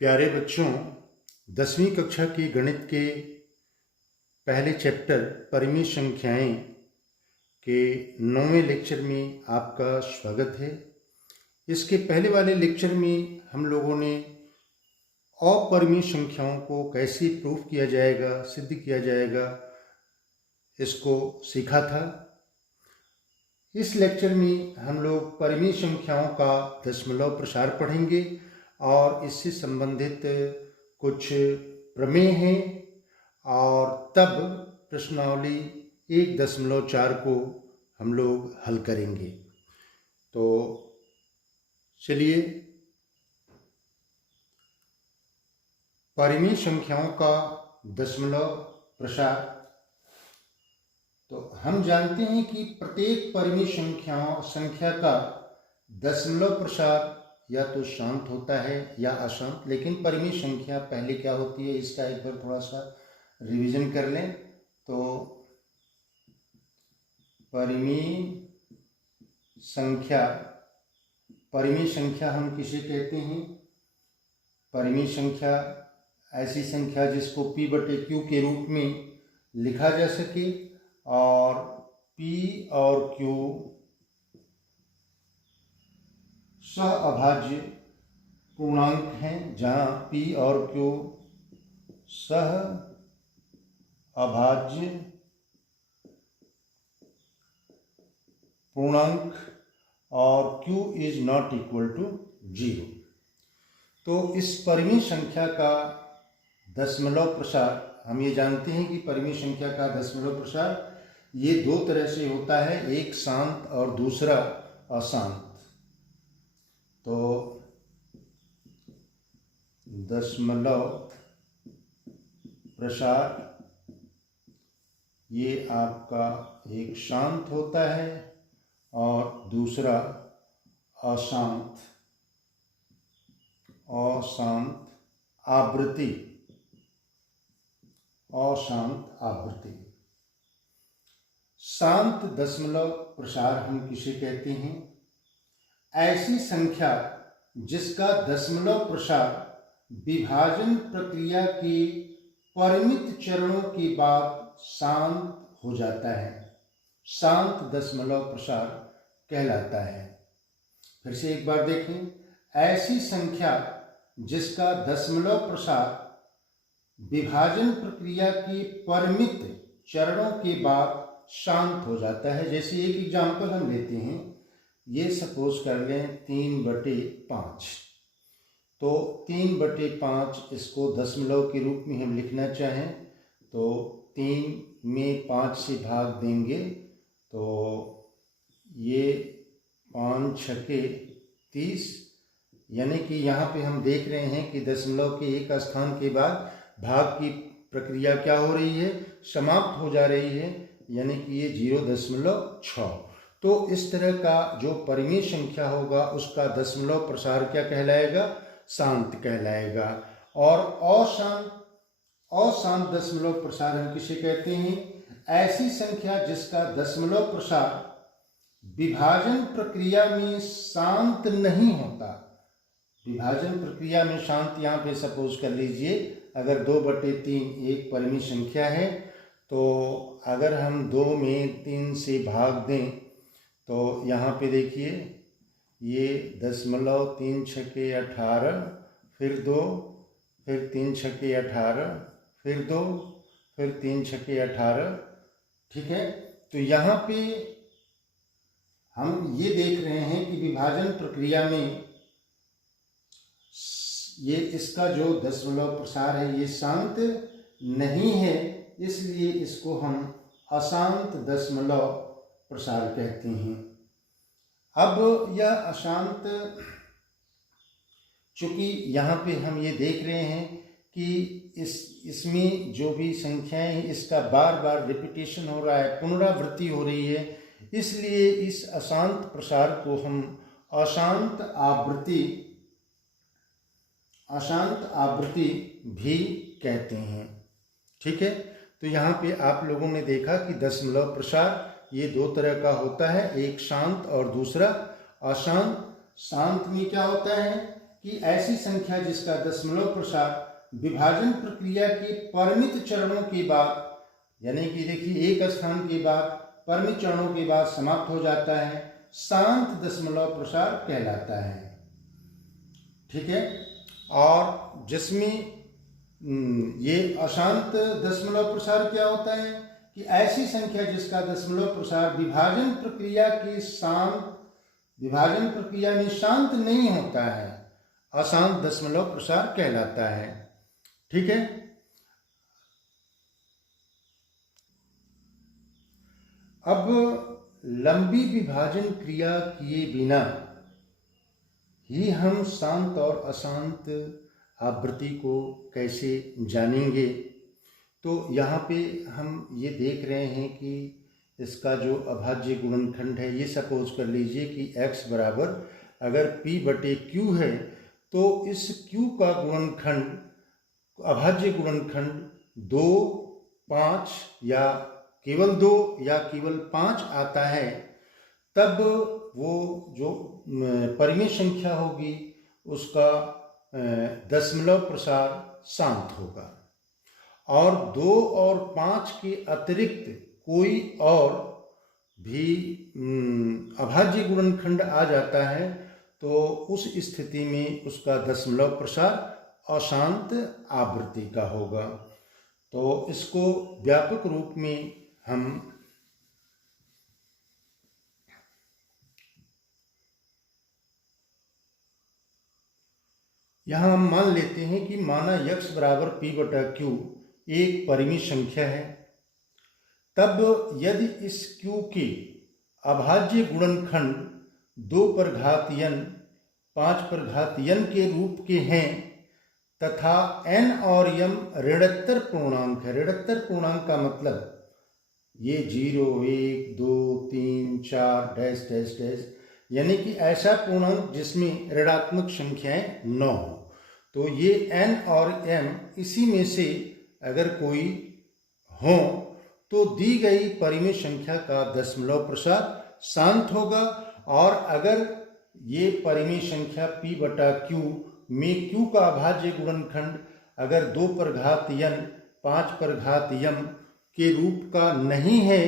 प्यारे बच्चों, 10वीं कक्षा की गणित के पहले चैप्टर परिमेय संख्याएं के 9वें लेक्चर में आपका स्वागत है। इसके पहले वाले लेक्चर में हम लोगों ने अपरिमेय संख्याओं को कैसे प्रूफ किया जाएगा, सिद्ध किया जाएगा, इसको सीखा था। इस लेक्चर में हम लोग परिमेय संख्याओं का दशमलव प्रसार पढ़ेंगे और इससे संबंधित कुछ प्रमेय हैं और तब प्रश्नावली 1.4 को हम लोग हल करेंगे। तो चलिए, परिमेय संख्याओं का दशमलव प्रसार। तो हम जानते हैं कि प्रत्येक परिमेय संख्या का दशमलव प्रसार या तो शांत होता है या अशांत। लेकिन परिमेय संख्या पहले क्या होती है, इसका एक बार थोड़ा सा रिवीजन कर लें। तो परिमेय संख्या हम किसे कहते हैं? परिमेय संख्या ऐसी संख्या जिसको P/Q के रूप में लिखा जा सके और P और Q सहअभाज्य पूर्णांक हैं, जहाँ P और Q सहअभाज्य पूर्णांक और Q is not equal to 0। तो इस परिमेय संख्या का दशमलव प्रसार, हम ये जानते हैं कि परिमेय संख्या का दशमलव प्रसार ये दो तरह से होता है, एक शांत और दूसरा अशांत। तो दशमलव प्रसार ये आपका एक शांत होता है और दूसरा अशांत आवृत्ति। शांत दशमलव प्रसार हम किसे कहते हैं? ऐसी संख्या जिसका दशमलव प्रसार विभाजन प्रक्रिया के परिमित चरणों के बाद शांत हो जाता है, शांत दशमलव प्रसार कहलाता है। फिर से एक बार देखें, ऐसी संख्या जिसका दशमलव प्रसार विभाजन प्रक्रिया के परिमित चरणों के बाद शांत हो जाता है। जैसे एक एग्जाम्पल हम लेते हैं, ये सपोज कर लें 3/5। तो 3/5 इसको दशमलव के रूप में हम लिखना चाहें तो 3 में 5 से भाग देंगे तो ये 5 छके 30, यानी कि यहाँ पे हम देख रहे हैं कि दशमलव के एक स्थान के बाद भाग की प्रक्रिया क्या हो रही है, समाप्त हो जा रही है, यानी कि ये 0.6। तो इस तरह का जो परिमेय संख्या होगा उसका दशमलव प्रसार क्या कहलाएगा? शांत कहलाएगा। और अशांत दशमलव प्रसार हम किसे कहते हैं? ऐसी संख्या जिसका दशमलव प्रसार विभाजन प्रक्रिया में शांत नहीं होता। विभाजन प्रक्रिया में शांत, यहाँ पे सपोज कर लीजिए अगर 2/3 एक परिमेय संख्या है, तो अगर हम 2 में 3 से भाग दें तो यहाँ पे देखिए ये 3 छके 18, फिर 2, फिर 3 छके 18, फिर 2, फिर 3 छके 18। ठीक है, तो यहाँ पे हम ये देख रहे हैं कि विभाजन प्रक्रिया में ये इसका जो दशमलव प्रसार है ये शांत नहीं है, इसलिए इसको हम अशांत दशमलव प्रसार कहते हैं। अब यह अशांत, चूंकि यहाँ पे हम ये देख रहे हैं कि इसमें जो भी संख्याएं हैं इसका बार बार रिपीटेशन हो रहा है, पुनरावृत्ति हो रही है, इसलिए इस अशांत प्रसार को हम अशांत आवृत्ति भी कहते हैं। ठीक है, तो यहाँ पे आप लोगों ने देखा कि दशमलव प्रसार ये दो तरह का होता है, एक शांत और दूसरा अशांत। शांत में क्या होता है कि ऐसी संख्या जिसका दशमलव प्रसार विभाजन प्रक्रिया के परिमित चरणों के बाद, यानी कि देखिए एक स्थान के बाद परिमित चरणों के बाद समाप्त हो जाता है, शांत दशमलव प्रसार कहलाता है। ठीक है। और जिसमें ये अशांत दशमलव प्रसार क्या होता है कि ऐसी संख्या जिसका दशमलव प्रसार विभाजन प्रक्रिया में शांत नहीं होता है, अशांत दशमलव प्रसार कहलाता है। ठीक है। अब लंबी विभाजन क्रिया किए बिना ही हम शांत और अशांत आवृत्ति को कैसे जानेंगे। तो यहाँ पे हम ये देख रहे हैं कि इसका जो अभाज्य गुणनखंड है, ये सपोज कर लीजिए कि x बराबर अगर p बटे q है, तो इस q का गुणनखंड, अभाज्य गुणनखंड 2, 5 या केवल 2 या केवल 5 आता है, तब वो जो परिमेय संख्या होगी उसका दशमलव प्रसार शांत होगा। और 2 और 5 के अतिरिक्त कोई और भी अभाज्य गुणनखंड आ जाता है, तो उस स्थिति में उसका दशमलव प्रसार अशांत आवृत्ति का होगा। तो इसको व्यापक रूप में हम यहाँ हम मान लेते हैं कि माना x बराबर p बटा q एक परिमेय संख्या है, तब यदि इस q के अभाज्य गुणनखंड 2 पर घात n 5 पर घात n के रूप के हैं तथा n और m ऋणोत्तर पूर्णांक है। ऋणोत्तर पूर्णांक का मतलब ये 0, 1, 2, 3, 4 डैश डैश डैश, यानी कि ऐसा पूर्णांक जिसमें ऋणात्मक संख्याएं न हो। तो ये n और m इसी में से अगर कोई हो तो दी गई परिमेय संख्या का दशमलव प्रसार शांत होगा। और अगर ये परिमेय संख्या p बटा q में q का अभाज्य गुणनखंड अगर 2 पर घात n 5 पर घात m के रूप का नहीं है,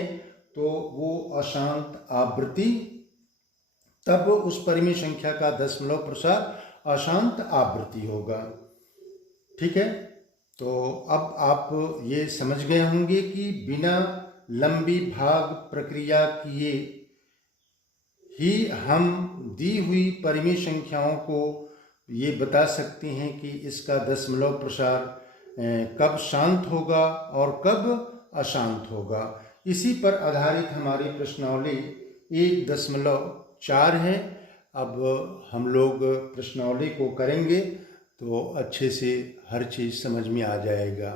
तो वो अशांत आवृत्ति, तब उस परिमेय संख्या का दशमलव प्रसार अशांत आवृत्ति होगा। ठीक है। तो अब आप ये समझ गए होंगे कि बिना लंबी भाग प्रक्रिया किए ही हम दी हुई परिमेय संख्याओं को ये बता सकते हैं कि इसका दशमलव प्रसार कब शांत होगा और कब अशांत होगा। इसी पर आधारित हमारी प्रश्नावली 1.4 है। अब हम लोग प्रश्नावली को करेंगे तो अच्छे से हर चीज़ समझ में आ जाएगा।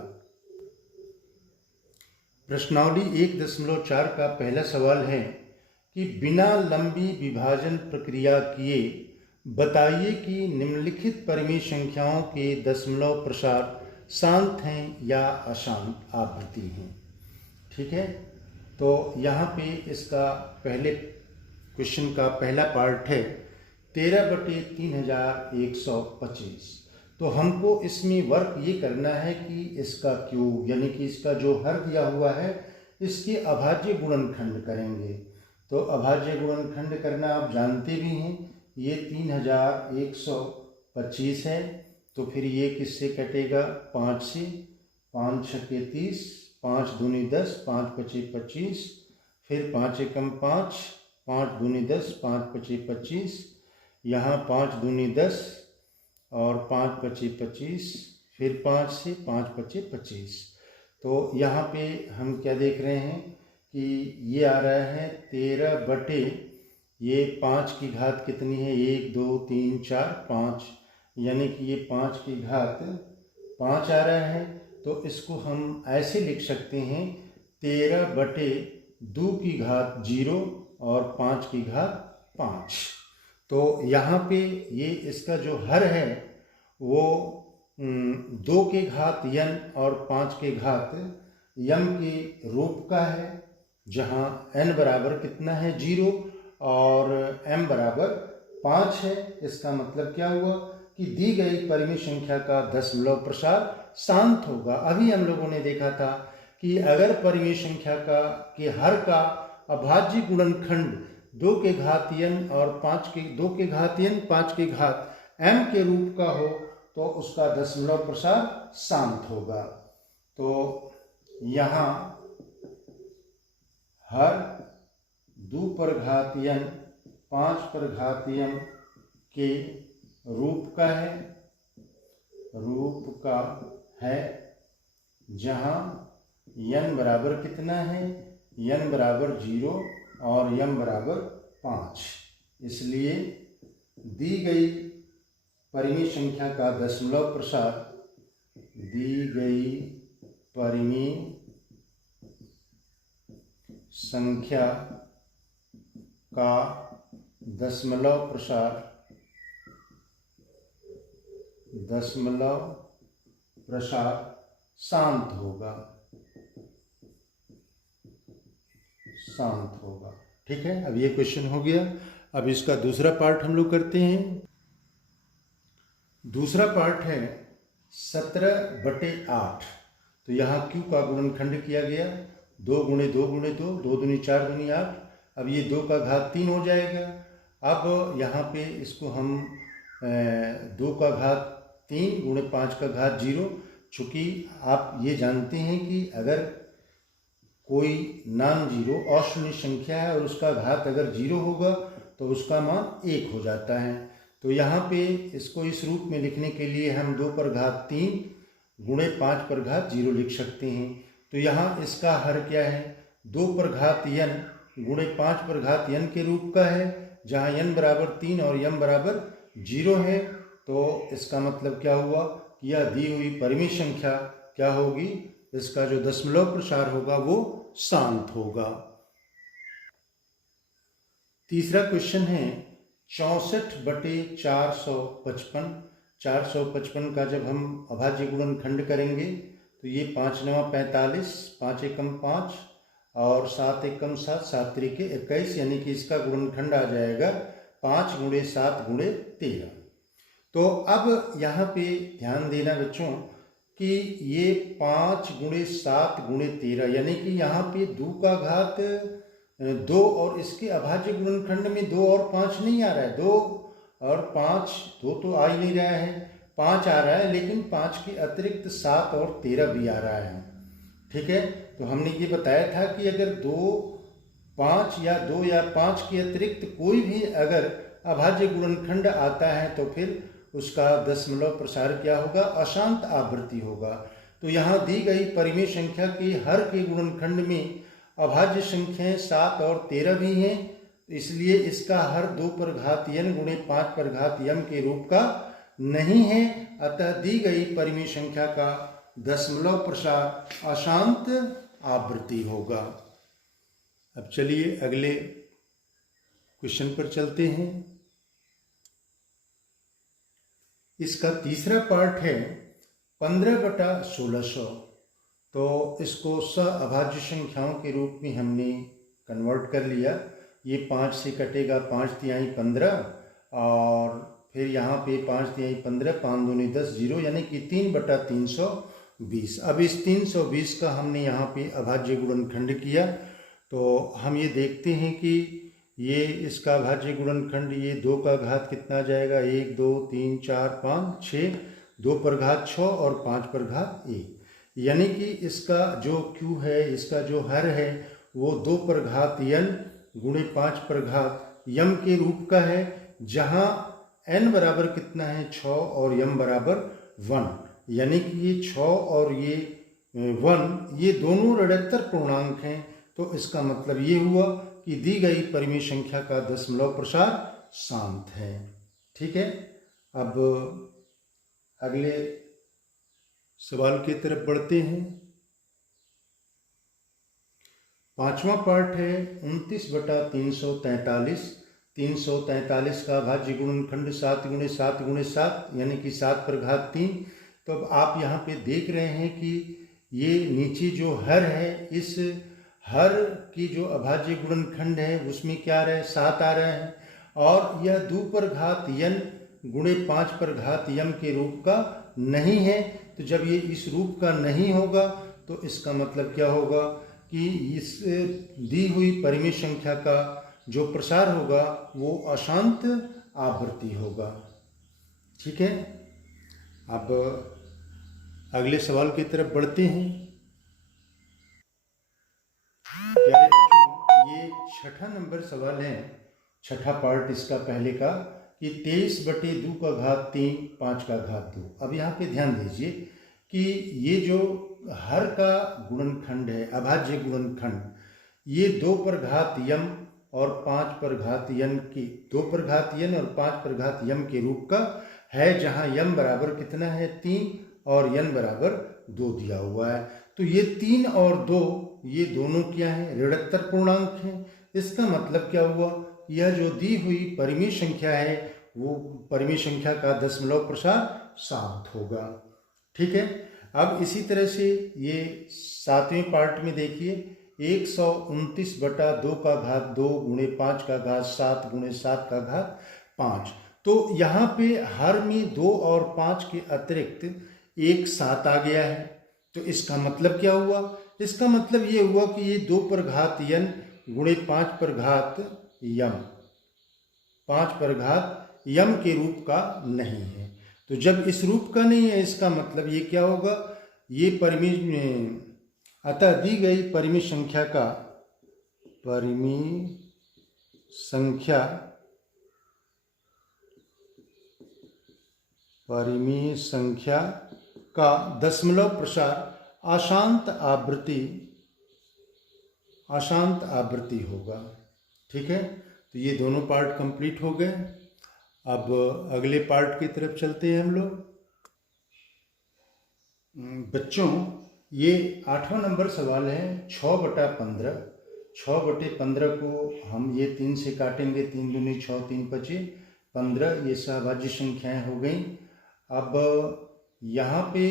प्रश्नावली 1.4 का पहला सवाल है कि बिना लंबी विभाजन प्रक्रिया किए बताइए कि निम्नलिखित परिमेय संख्याओं के दशमलव प्रसार शांत हैं या अशांत आवृत्ति हैं। ठीक है। तो यहाँ पे इसका पहले क्वेश्चन का पहला पार्ट है 13/3125। तो हमको इसमें वर्क ये करना है कि इसका क्यूब, यानी कि इसका जो हर दिया हुआ है, इसके अभाज्य गुणनखंड करेंगे। तो अभाज्य गुणनखंड करना आप जानते भी हैं, ये 3125 है। तो फिर ये किससे कटेगा? 5 से। 5 छक्के 30, 5 दूनी 10, 5 पचे 25, फिर 5 एकम 5, 5 दूनी 10, 5 पचे 25, यहाँ 5 दूनी 10 और 5 पचे 25, फिर 5 से 5 पचे 25। तो यहाँ पे हम क्या देख रहे हैं कि ये आ रहा है 13 बटे ये 5 की घात कितनी है? 1 2 3 4 5, यानी कि ये 5 की घात 5 आ रहा है। तो इसको हम ऐसे लिख सकते हैं 13 बटे 2 की घात 0 और 5 की घात 5। तो यहाँ पे ये इसका जो हर है वो 2 के घात n और 5 के घात m के रूप का है, जहाँ n बराबर कितना है? 0 और m बराबर 5 है। इसका मतलब क्या हुआ कि दी गई परिमेय संख्या का दशमलव प्रसार शांत होगा। अभी हम लोगों ने देखा था कि अगर परिमेय संख्या का के हर का अभाज्य गुणनखंड 2 के घात n और 2 के घात n 5 के घात m के रूप का हो तो उसका दशमलव प्रसार शांत होगा। तो यहाँ हर 2 पर घात n 5 पर घात m के रूप का है जहाँ n बराबर कितना है, n बराबर 0 और m बराबर 5। इसलिए दी गई परिमेय संख्या का दशमलव प्रसार, दी गई परिमेय संख्या का दशमलव प्रसार शांत होगा। ठीक है, अब ये क्वेश्चन हो गया। अब इसका दूसरा पार्ट हम लोग करते हैं। दूसरा पार्ट है 17/8। तो यहाँ क्यू का गुणनखंड किया गया, 2 गुणे 2 गुणे 2, 2 दूनी 4 दूनी 8। अब ये 2 का घात 3 हो जाएगा। अब यहाँ पे इसको हम 2 का घात 3 गुणे 5 का घात 0। चूँकि आप ये जानते हैं कि अगर कोई नॉन जीरो अशून्य संख्या है और उसका घात अगर 0 होगा तो उसका मान 1 हो जाता है। तो यहाँ पे इसको इस रूप में लिखने के लिए हम 2 पर घात 3 गुणे 5 पर घात 0 लिख सकते हैं। तो यहाँ इसका हर क्या है, 2 पर घात n गुणे 5 पर घात n के रूप का है, जहाँ n बराबर 3 और m बराबर 0 है। तो इसका मतलब क्या हुआ कि यह दी हुई परिमेय संख्या क्या होगी, इसका जो दशमलव प्रसार होगा वो शांत होगा। तीसरा क्वेश्चन है 64/455। 455 का जब हम अभाज्य गुणनखंड करेंगे तो ये 5 9 45, 5 एकम 5 और 7 एकम 7, 7 त्रिके 21, यानी कि इसका गुणनखंड आ जाएगा 5 गुणे 7 गुणे 13। तो अब यहाँ पे ध्यान देना बच्चों कि ये 5 गुणे 7 गुणे 13, यानी कि यहाँ पे 2 का घात 2 और इसके अभाज्य गुणनखंड में 2 और 5 नहीं आ रहा है। 2 और 5, 2 तो आ ही नहीं रहा है, 5 आ रहा है, लेकिन 5 के अतिरिक्त 7 और 13 भी आ रहा है। ठीक है, तो हमने ये बताया था कि अगर 2, 5 या 2 या 5 के अतिरिक्त कोई भी अगर अभाज्य गुणनखंड आता है तो फिर उसका दशमलव प्रसार क्या होगा, अशांत आवृत्ति होगा। तो यहाँ दी गई परिमेय संख्या के हर के गुणनखंड में अभाज्य संख्याएं 7 और 13 भी हैं, इसलिए इसका हर 2 पर घात n गुणे 5 पर घात m के रूप का नहीं है। अतः दी गई परिमेय संख्या का दशमलव प्रसार अशांत आवृत्ति होगा। अब चलिए अगले क्वेश्चन पर चलते हैं। इसका तीसरा पार्ट है 15/1600। तो इसको अभाज्य संख्याओं के रूप में हमने कन्वर्ट कर लिया। ये 5 से कटेगा 5 तिहाई 15 और फिर यहाँ पे 5 तिहाई 15, 5 दूनी 10, 0, यानी कि 3/320। अब इस 320 का हमने यहाँ पे अभाज्य गुणनखंड किया। तो हम ये देखते हैं कि ये इसका अभाज्य गुणनखंड, ये 2 का घात कितना जाएगा, 1 2 3 4 5 6, 2 पर घात 6 और 5 पर घात 1, यानी कि इसका जो Q है, इसका जो हर है वो 2 पर घात n गुणे 5 पर घात m के रूप का है, जहाँ n बराबर कितना है, 6 और m बराबर 1, यानी कि ये 6 और ये 1 ये दोनों ऋणात्मक पूर्णांक हैं। तो इसका मतलब ये हुआ कि दी गई परिमेय संख्या का दशमलव प्रसार शांत है। ठीक है, अब अगले सवाल की तरफ बढ़ते हैं। पांचवा पार्ट है 29/343। 343 का अभाज्य गुणनखंड 7 गुणे 7 गुणे 7, यानी कि 7 पर घात 3। तो अब आप यहाँ पे देख रहे हैं कि ये नीचे जो हर है, इस हर की जो अभाज्य गुणनखंड है उसमें क्या आ रहा है, 7 आ रहा है, और यह 2 पर घात n गुणे 5 पर घात यम के रूप का नहीं है। तो जब ये इस रूप का नहीं होगा तो इसका मतलब क्या होगा कि इस दी हुई परिमेय संख्या का जो प्रसार होगा वो अशांत आवृत्ति होगा। ठीक है, अब अगले सवाल की तरफ बढ़ते हैं। प्यारे बच्चों, ये छठा नंबर सवाल है, छठा पार्ट इसका पहले का, कि 23/2 का घात 3 5 का घात 2। अब यहाँ पे ध्यान दीजिए कि ये जो हर का गुणनखंड है, अभाज्य गुणनखंड, ये 2 पर घात यम और 5 पर घात यन की 2 पर घात यन और 5 पर घात यम के रूप का है, जहाँ यम बराबर कितना है 3 और यन बराबर 2 दिया हुआ है। तो ये 3 और 2 ये दोनों क्या है, ऋणात्मक पूर्णांक हैं। इसका मतलब क्या हुआ, यह जो दी हुई परिमेय संख्या है वो परिमेय संख्या का दशमलव प्रसार शांत होगा। ठीक है, अब इसी तरह से ये 7वें पार्ट में देखिए, 129/2 का घात 2 गुणे 5 का घात 7 गुणे 7 का घात 5। तो यहाँ पे हर में 2 और 5 के अतिरिक्त एक 7 आ गया है। तो इसका मतलब क्या हुआ, इसका मतलब ये हुआ कि ये 2 पर घात यन गुणे 5 पर घात यम, 5 पर घात यम के रूप का नहीं है। तो जब इस रूप का नहीं है, इसका मतलब ये क्या होगा, ये परिमेय, अतः दी गई परिमेय संख्या का दशमलव प्रसार अशांत आवृत्ति होगा। ठीक है, तो ये दोनों पार्ट कंप्लीट हो गए। अब अगले पार्ट की तरफ चलते हैं हम लोग। बच्चों, ये 8वां नंबर सवाल है, 6/15। 6/15 को हम ये 3 से काटेंगे, 3 दूनी 6, 3 पचे 15, ये सहभाज्य संख्याएं हो गई। अब यहाँ पे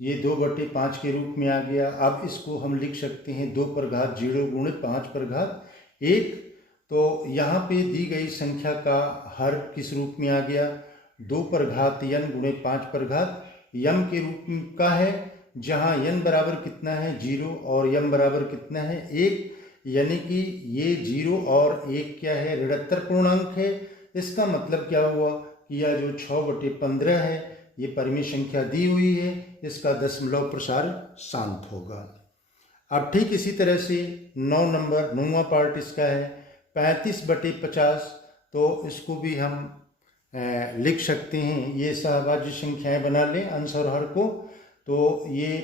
ये 2/5 के रूप में आ गया। अब इसको हम लिख सकते हैं 2 पर घात 0 गुणे 5 पर घात 1। तो यहाँ पे दी गई संख्या का हर किस रूप में आ गया, 2 पर घात यन गुणे 5 पर घात यम के रूप का है, जहाँ यन बराबर कितना है 0 और यम बराबर कितना है 1, यानी कि ये 0 और 1 क्या है, ऋणात्मक पूर्णांक है। इसका मतलब क्या हुआ कि यह जो 6/15 है ये परिमेय संख्या दी हुई है, इसका दशमलव प्रसार शांत होगा। अब ठीक इसी तरह से 9वां पार्ट इसका है, 35/50। तो इसको भी हम लिख सकते हैं, ये सहभाज्य संख्याएं बना लें अंश और हर को। तो ये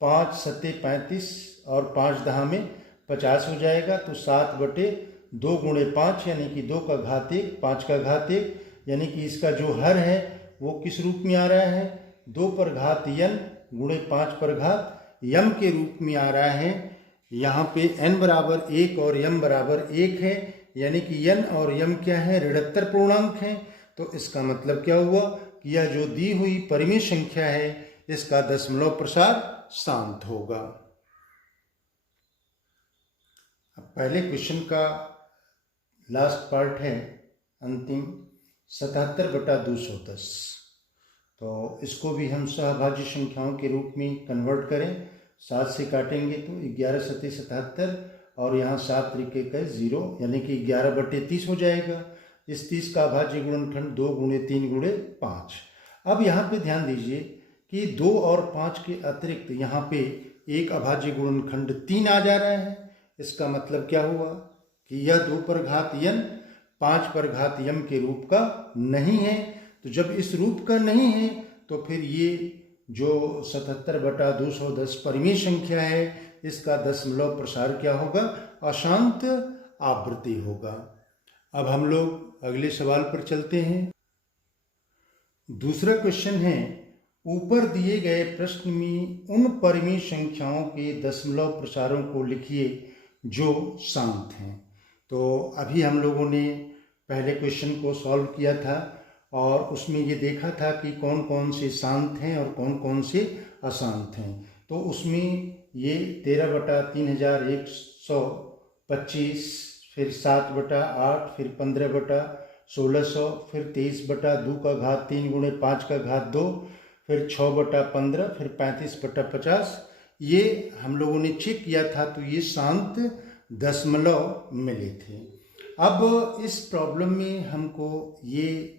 5 सत्ते 35 और 5 दहा में 50 हो जाएगा। तो 7/2 गुणे 5 यानी कि 2 का घात 1 5 का घात 1, यानी कि इसका जो हर है वो किस रूप में आ रहा है, 2 पर घात यन गुणे 5 पर घात यम के रूप में आ रहा है। यहाँ पे n बराबर 1 और m बराबर 1 है, यानी कि n और m क्या है, ऋणात्मक पूर्णांक है। तो इसका मतलब क्या हुआ कि यह जो दी हुई परिमेय संख्या है इसका दशमलव प्रसार शांत होगा। अब पहले क्वेश्चन का लास्ट पार्ट है, अंतिम 77/210। तो इसको भी हम सहभाज्य संख्याओं के रूप में कन्वर्ट करें, 7 से काटेंगे तो 11 सत्ते 77 और यहाँ 7 त्रिके का 0, यानी कि 11/30 हो जाएगा। इस 30 का अभाज्य गुणनखंड 2 गुणे 3 गुणे 5। अब यहाँ पे ध्यान दीजिए कि 2 और 5 के अतिरिक्त यहाँ पे एक अभाज्य गुणनखंड 3 आ जा रहा है। इसका मतलब क्या हुआ कि यह 2 पर घात यन 5 पर घात यम के रूप का नहीं है। तो जब इस रूप का नहीं है तो फिर ये जो 77/210 परिमेय संख्या है इसका दशमलव प्रसार क्या होगा, अशांत आवृत्ति होगा। अब हम लोग अगले सवाल पर चलते हैं। दूसरा क्वेश्चन है, ऊपर दिए गए प्रश्न में उन परिमेय संख्याओं के दशमलव प्रसारों को लिखिए जो शांत हैं। तो अभी हम लोगों ने पहले क्वेश्चन को सॉल्व किया था और उसमें ये देखा था कि कौन कौन से शांत हैं और कौन कौन से अशांत हैं। तो उसमें ये 13/3125, फिर 7/8, फिर 15/16, 1600, फिर 23/2 का घात 3 गुणे 5 का घात 2, फिर 6/15, फिर 35/50। ये हम लोगों ने चेक किया था तो ये शांत दशमलव मिले थे। अब इस प्रॉब्लम में हमको ये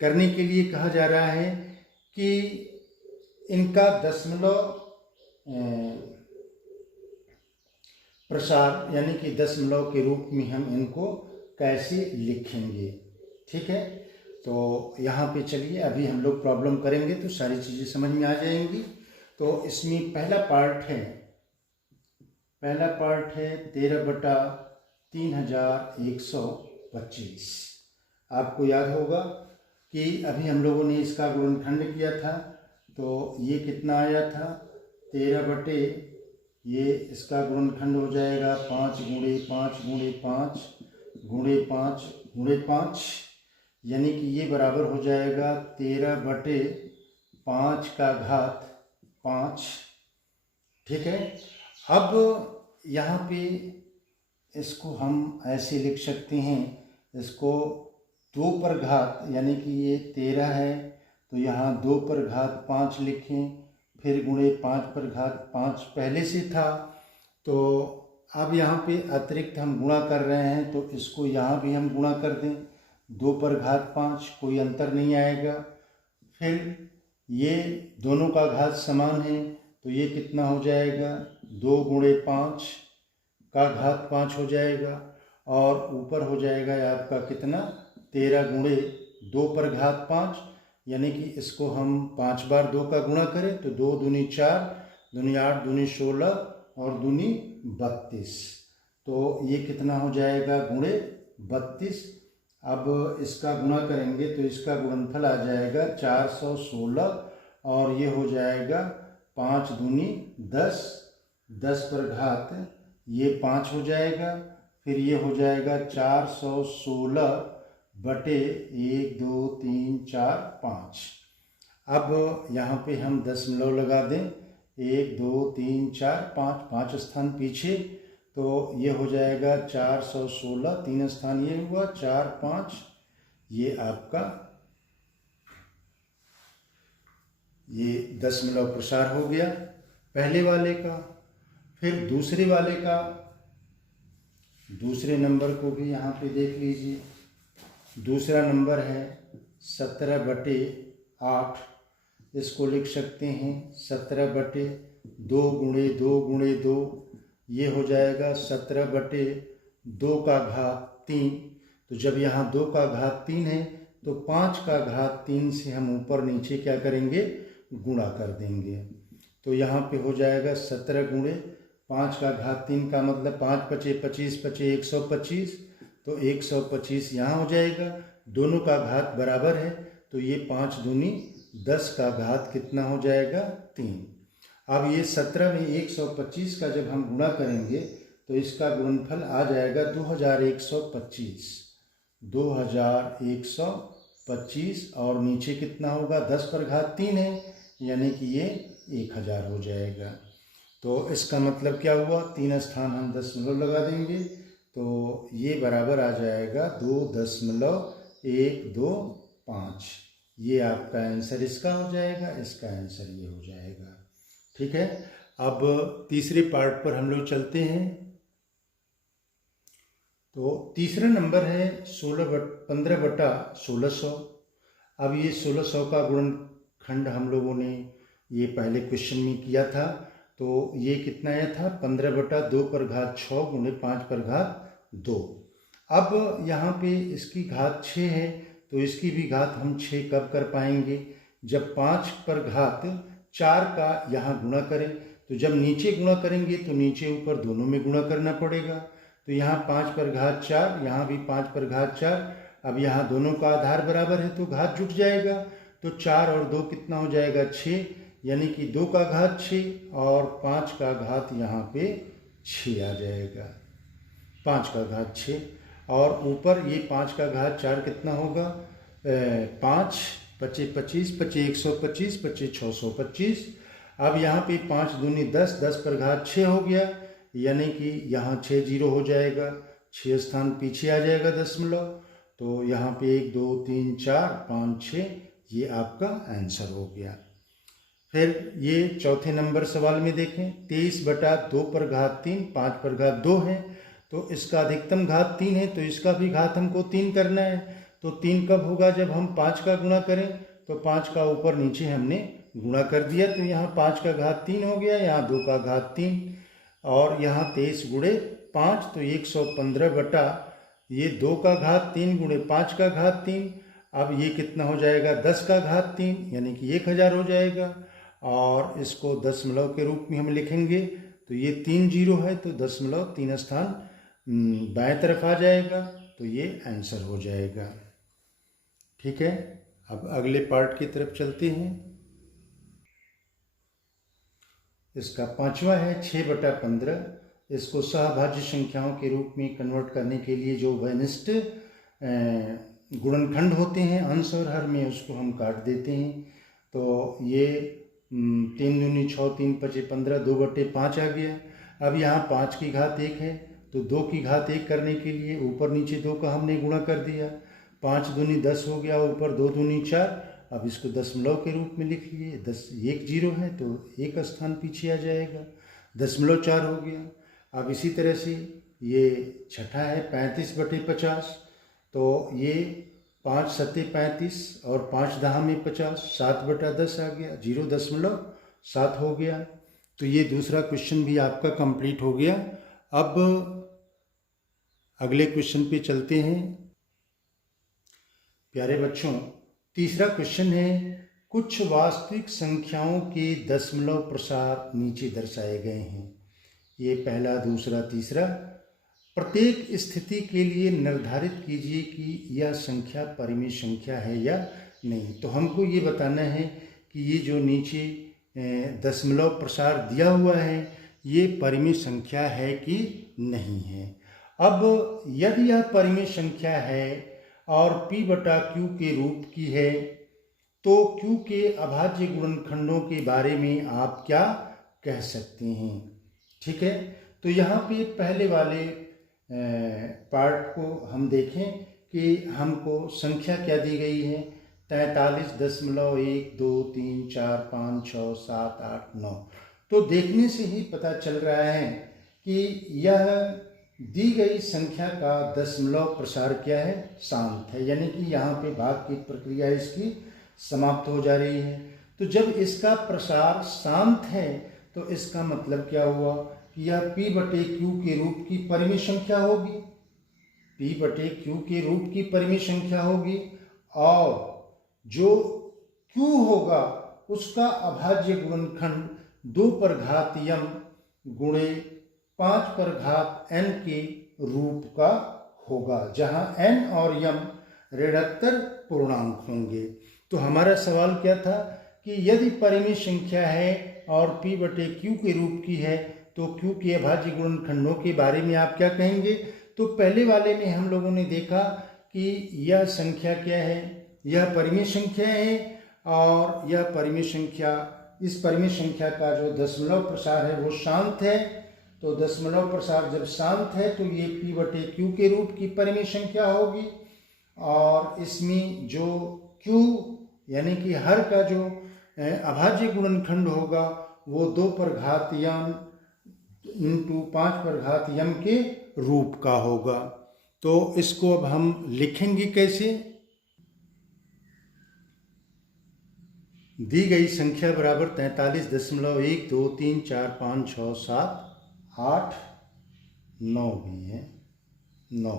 करने के लिए कहा जा रहा है कि इनका दशमलव प्रसार यानी कि दशमलव के रूप में हम इनको कैसे लिखेंगे। ठीक है, तो यहाँ पे चलिए अभी हम लोग प्रॉब्लम करेंगे तो सारी चीज़ें समझ में आ जाएंगी। तो इसमें पहला पार्ट है 13/3125। आपको याद होगा कि अभी हम लोगों ने इसका गुणनखंड किया था तो ये कितना आया था 13 ये इसका गुणनखंड हो जाएगा 5 गुणे 5 गुणे 5 गुणे 5 गुणे 5, यानी कि ये बराबर हो जाएगा 13/5 का घात 5। ठीक है, अब यहाँ पे इसको हम ऐसे लिख सकते हैं, इसको 2 पर घात यानी कि ये 13 है तो यहाँ 2 पर घात 5 लिखें, फिर गुणे 5 पर घात 5 पहले से था तो अब यहाँ पे अतिरिक्त हम गुणा कर रहे हैं तो इसको यहाँ भी हम गुणा कर दें, 2 पर घात 5, कोई अंतर नहीं आएगा। फिर ये दोनों का घात समान है तो ये कितना हो जाएगा 2 गुणे 5 का घात 5 हो जाएगा और ऊपर हो जाएगा आपका कितना 13 गुणे 2 पर घात 5, यानी कि इसको हम 5 बार 2 का गुणा करें तो 2 दूनी 4, दूनी 8, दूनी 16 और दूनी 32, तो ये कितना हो जाएगा गुणे 32। अब इसका गुणा करेंगे तो इसका गुणनफल आ जाएगा 416 और ये हो जाएगा 5 दूनी 10, 10 पर घात ये 5 हो जाएगा, फिर ये हो जाएगा 416/1 2 3 4 5। अब यहाँ पे हम दशमलव लगा दें 1 2 3 4 5, 5 स्थान पीछे तो ये हो जाएगा 416, 3 स्थान ये हुआ 4 5, ये आपका ये दशमलव प्रसार हो गया पहले वाले का। फिर दूसरे वाले का, दूसरे नंबर को भी यहाँ पे देख लीजिए। दूसरा नंबर है 17/8, इसको लिख सकते हैं 17/2 गुणे 2 गुणे 2, ये हो जाएगा 17/2 का घात 3। तो जब यहाँ 2 का घात 3 है तो 5 का घात 3 से हम ऊपर नीचे क्या करेंगे गुणा कर देंगे, तो यहाँ पे हो जाएगा 17 गुणे 5 का घात 3 का मतलब 5 पचे 25 पचे 125, तो 125 यहाँ हो जाएगा, दोनों का घात बराबर है तो ये 5 दूनी 10 का घात कितना हो जाएगा 3। अब ये 17 में 125 का जब हम गुणा करेंगे तो इसका गुणनफल आ जाएगा 2125 और नीचे कितना होगा 10 पर घात 3 है यानी कि ये 1000 हो जाएगा। तो इसका मतलब क्या हुआ, 3 स्थान हम दशमलव लगा देंगे तो ये बराबर आ जाएगा 2.125। ये आपका आंसर इसका हो जाएगा, इसका आंसर ये हो जाएगा। ठीक है, अब तीसरे पार्ट पर हम लोग चलते हैं। तो तीसरा नंबर है 15/1600। अब ये 1600 का गुणनखंड हम लोगों ने ये पहले क्वेश्चन में किया था तो ये कितना आया था 15/2 पर घात 6 गुणे 5 पर घात 2। अब यहाँ पे इसकी घात 6 है तो इसकी भी घात हम 6 कब कर पाएंगे, जब 5 पर घात 4 का यहाँ गुणा करें, तो जब नीचे गुणा करेंगे तो नीचे ऊपर दोनों में गुणा करना पड़ेगा, तो यहाँ 5 पर घात 4, यहाँ भी 5 पर घात 4। अब यहाँ दोनों का आधार बराबर है तो घात जुट जाएगा, तो 4 और 2 कितना हो जाएगा 6, यानी कि 2 का घात 6 और 5 का घात यहाँ पे 6 आ जाएगा, 5 का घात 6 और ऊपर ये 5 का घात 4 कितना होगा 5 पचे 25 पचे 125 पचे 625। अब यहाँ पे 5 दूनी 10, 10 पर घात 6 हो गया यानी कि यहाँ 6 जीरो हो जाएगा, 6 स्थान पीछे आ जाएगा दशमलव तो यहाँ पे 1 2 3 4 5 6 ये आपका आंसर हो गया। फिर ये चौथे नंबर सवाल में देखें, 23/2 पर घात 3 5 पर घात 2 है, तो इसका अधिकतम घात 3 है, तो इसका भी घात हमको 3 करना है। तो 3 कब होगा? जब हम 5 का गुणा करें। तो 5 का ऊपर नीचे हमने गुणा कर दिया, तो यहाँ 5 का घात 3 हो गया, यहाँ 2 का घात 3, और यहाँ 23 गुणे 5 तो 115 बटा ये 2 का घात 3 गुणे 5 का घात 3। अब ये कितना हो जाएगा? 10 का घात 3 यानी कि 1000 हो जाएगा। और इसको दशमलव के रूप में हम लिखेंगे, तो ये 3 जीरो है, तो दशमलव 3 स्थान बाएं तरफ आ जाएगा, तो ये आंसर हो जाएगा। ठीक है, अब अगले पार्ट की तरफ चलते हैं। इसका पांचवा है 6/15। इसको सहभाज्य संख्याओं के रूप में कन्वर्ट करने के लिए जो व्यनिष्ठ गुणनखंड होते हैं अंश और हर में, उसको हम काट देते हैं। तो ये 3 दूनी 6 3 5 15 2/5 आ गया। अब यहाँ 5 की घात 1 है, तो 2 की घात 1 करने के लिए ऊपर नीचे 2 का हमने गुणा कर दिया। 5 दूनी 10 हो गया, ऊपर 2 दूनी 4। अब इसको दशमलव के रूप में लिख लिए, 1 जीरो है तो 1 स्थान पीछे आ जाएगा, 0.4 हो गया। अब इसी तरह से ये छठा है 35/50, तो ये 5 सत्ते 35 और 5 दहा में 50, 7/10 आ गया, 0.7 हो गया। तो ये दूसरा क्वेश्चन भी आपका कंप्लीट हो गया। अब अगले क्वेश्चन पे चलते हैं। प्यारे बच्चों, तीसरा क्वेश्चन है, कुछ वास्तविक संख्याओं के दशमलव प्रसार नीचे दर्शाए गए हैं। ये पहला, दूसरा, तीसरा। प्रत्येक स्थिति के लिए निर्धारित कीजिए कि यह संख्या परिमेय संख्या है या नहीं। तो हमको ये बताना है कि ये जो नीचे दशमलव प्रसार दिया हुआ है ये परिमेय संख्या है कि नहीं है। अब यदि यह परिमेय संख्या है और P/Q के रूप की है, तो Q के अभाज्य गुणनखंडों के बारे में आप क्या कह सकते हैं? ठीक है, तो यहाँ पे पहले वाले पार्ट को हम देखें कि हमको संख्या क्या दी गई है, 43.1 2 3 4 5 6 7 8 9। तो देखने से ही पता चल रहा है कि यह दी गई संख्या का दशमलव प्रसार क्या है? शांत है, यानी कि यहाँ पे भाग की प्रक्रिया इसकी समाप्त हो जा रही है। तो जब इसका प्रसार शांत है तो इसका मतलब क्या हुआ कि यह P/Q के रूप की परिमेय संख्या होगी, P/Q के रूप की परिमेय संख्या होगी, और जो Q होगा उसका अभाज्य गुणनखंड 2 पर घात m गुणे 5 पर घात n के रूप का होगा, जहां n और m ऋणात्मक पूर्णांक होंगे। तो हमारा सवाल क्या था कि यदि परिमेय संख्या है और P/Q के रूप की है तो Q के अभाज्य गुणनखंडों के बारे में आप क्या कहेंगे? तो पहले वाले में हम लोगों ने देखा कि यह संख्या क्या है, यह परिमेय संख्या है, और यह परिमेय संख्या, इस परिमेय संख्या का जो दशमलव प्रसार है वो शांत है। तो दशमलव प्रसार जब शांत है तो ये P/Q के रूप की परिमेय संख्या होगी, और इसमें जो Q यानी कि हर का जो अभाज्य गुणनखंड होगा वो 2 पर घात m इंटू 5 पर घात m के रूप का होगा। तो इसको अब हम लिखेंगे कैसे? दी गई संख्या बराबर 43.1 2 3 4 5 6 7 8 9 भी है 9।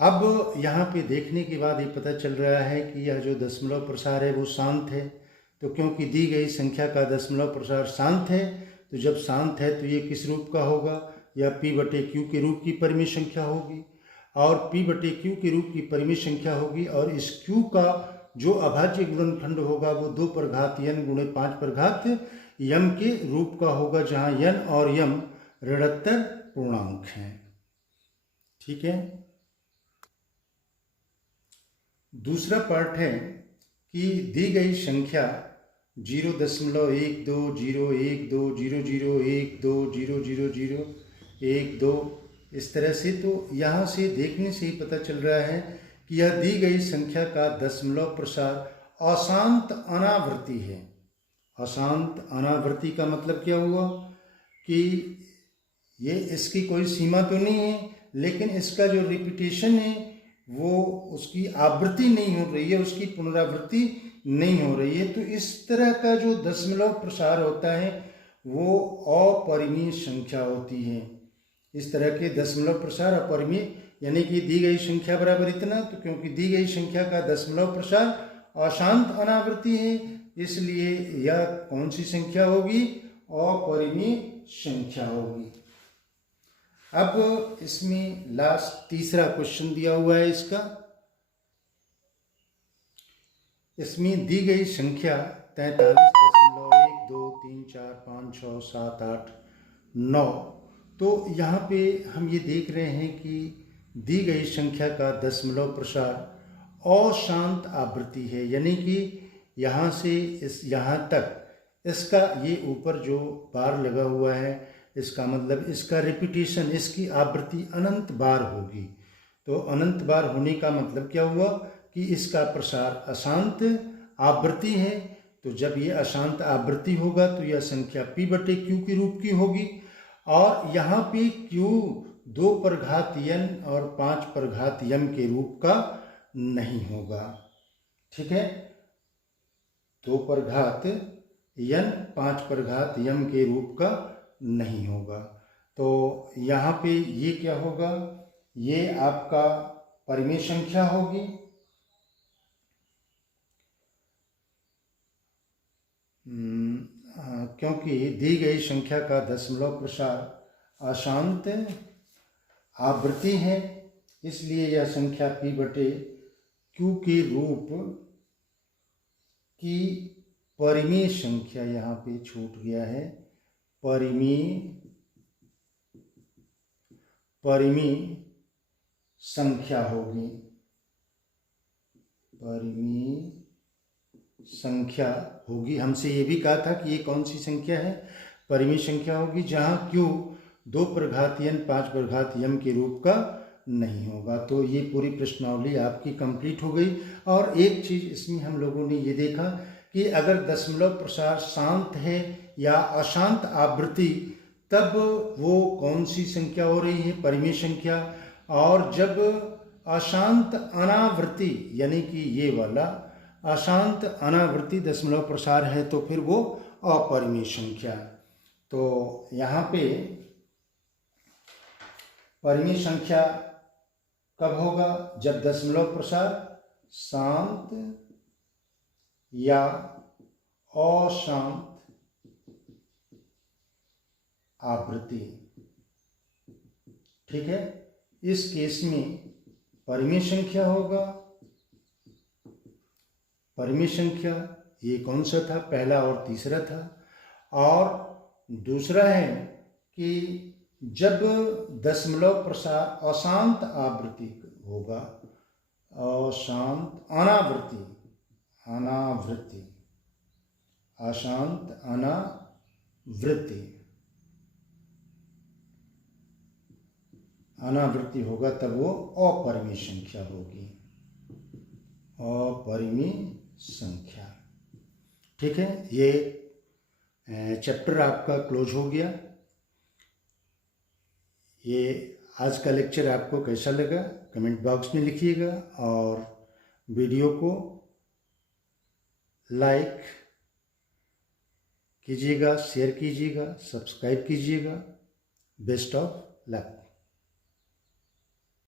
अब यहाँ पे देखने के बाद ये पता चल रहा है कि यह जो दशमलव प्रसार है वो शांत है। तो क्योंकि दी गई संख्या का दशमलव प्रसार शांत है, तो जब शांत है तो ये किस रूप का होगा? यह P/Q के रूप की परिमेय संख्या होगी, और P/Q के रूप की परिमेय संख्या होगी, और इस Q का जो अभाज्य गुणनखंड होगा वो 2 पर घात n गुणे 5 पर घात m के रूप का होगा, जहाँ n और m ऋणात्मक पूर्णांक हैं। ठीक है, दूसरा पार्ट है कि दी गई संख्या 0.12 0 1 2 0 0 1 2 0 0 0 1 2 इस तरह से तो यहाँ से देखने से ही पता चल रहा है कि यह दी गई संख्या का दशमलव प्रसार अशांत अनावृत्ति है। अशांत अनावृत्ति का मतलब क्या हुआ कि ये इसकी कोई सीमा तो नहीं है, लेकिन इसका जो रिपीटेशन है वो उसकी आवृत्ति नहीं हो रही है, उसकी पुनरावृत्ति नहीं हो रही है। तो इस तरह का जो दशमलव प्रसार होता है वो अपरिमेय संख्या होती है। इस तरह के दशमलव प्रसार अपरिमेय, यानी कि दी गई संख्या बराबर इतना, तो क्योंकि दी गई संख्या का दशमलव प्रसार अशांत अनावृत्ति है, इसलिए यह कौन सी संख्या होगी? अपरिमेय संख्या होगी। अब इसमें लास्ट तीसरा क्वेश्चन दिया हुआ है इसका। इसमें दी गई संख्या 43.123456789। तो यहाँ पे हम ये देख रहे हैं कि दी गई संख्या का दशमलव प्रसार अशांत आवृत्ति है, यानी कि यहाँ से यहाँ तक इसका ये ऊपर जो बार लगा हुआ है, इसका मतलब इसका रिपीटेशन, इसकी आवृत्ति अनंत बार होगी। तो अनंत बार होने का मतलब क्या हुआ कि इसका प्रसार अशांत आवृत्ति है। तो जब ये अशांत आवृत्ति होगा तो यह संख्या p/q के रूप की होगी, और यहाँ पे q 2 पर घात n और 5 पर घात m के रूप का नहीं होगा। ठीक है, 2 पर घात n 5 पर घात m के रूप का नहीं होगा। तो यहाँ पे ये क्या होगा? ये आपका परिमेय संख्या होगी। क्योंकि दी गई संख्या का दशमलव प्रसार अशांत आवृत्ति है, इसलिए यह संख्या p/q के रूप की परिमेय संख्या, यहाँ पे छूट गया है, परिमेय संख्या होगी। परिमेय संख्या होगी। हमसे ये भी कहा था कि ये कौन सी संख्या है? परिमेय संख्या होगी, जहाँ q 2 पर घात n 5 पर घात m के रूप का नहीं होगा। तो ये पूरी प्रश्नावली आपकी कंप्लीट हो गई। और एक चीज़ इसमें हम लोगों ने ये देखा कि अगर दशमलव प्रसार शांत है या अशांत आवृत्ति, तब वो कौन सी संख्या हो रही है? परिमेय संख्या। और जब अशांत अनावृत्ति, यानी कि ये वाला अशांत अनावृत्ति दशमलव प्रसार है, तो फिर वो अपरिमेय संख्या। तो यहाँ पे परिमेय संख्या कब होगा? जब दशमलव प्रसार शांत या अशांत आवृत्ति। ठीक है, इस केस में परिमेय संख्या होगा। परिमेय संख्या ये कौन सा था? पहला और तीसरा था। और दूसरा है कि जब दशमलव प्रसार अशांत आवृत्ति होगा, अशांत अनावृत्ति, अशांत अनावृत्ति होगा, तब वो अपरिमेय संख्या होगी। अपरिमेय संख्या। ठीक है, ये चैप्टर आपका क्लोज हो गया। ये आज का लेक्चर आपको कैसा लगा कमेंट बॉक्स में लिखिएगा, और वीडियो को लाइक कीजिएगा, शेयर कीजिएगा, सब्सक्राइब कीजिएगा। Best of luck.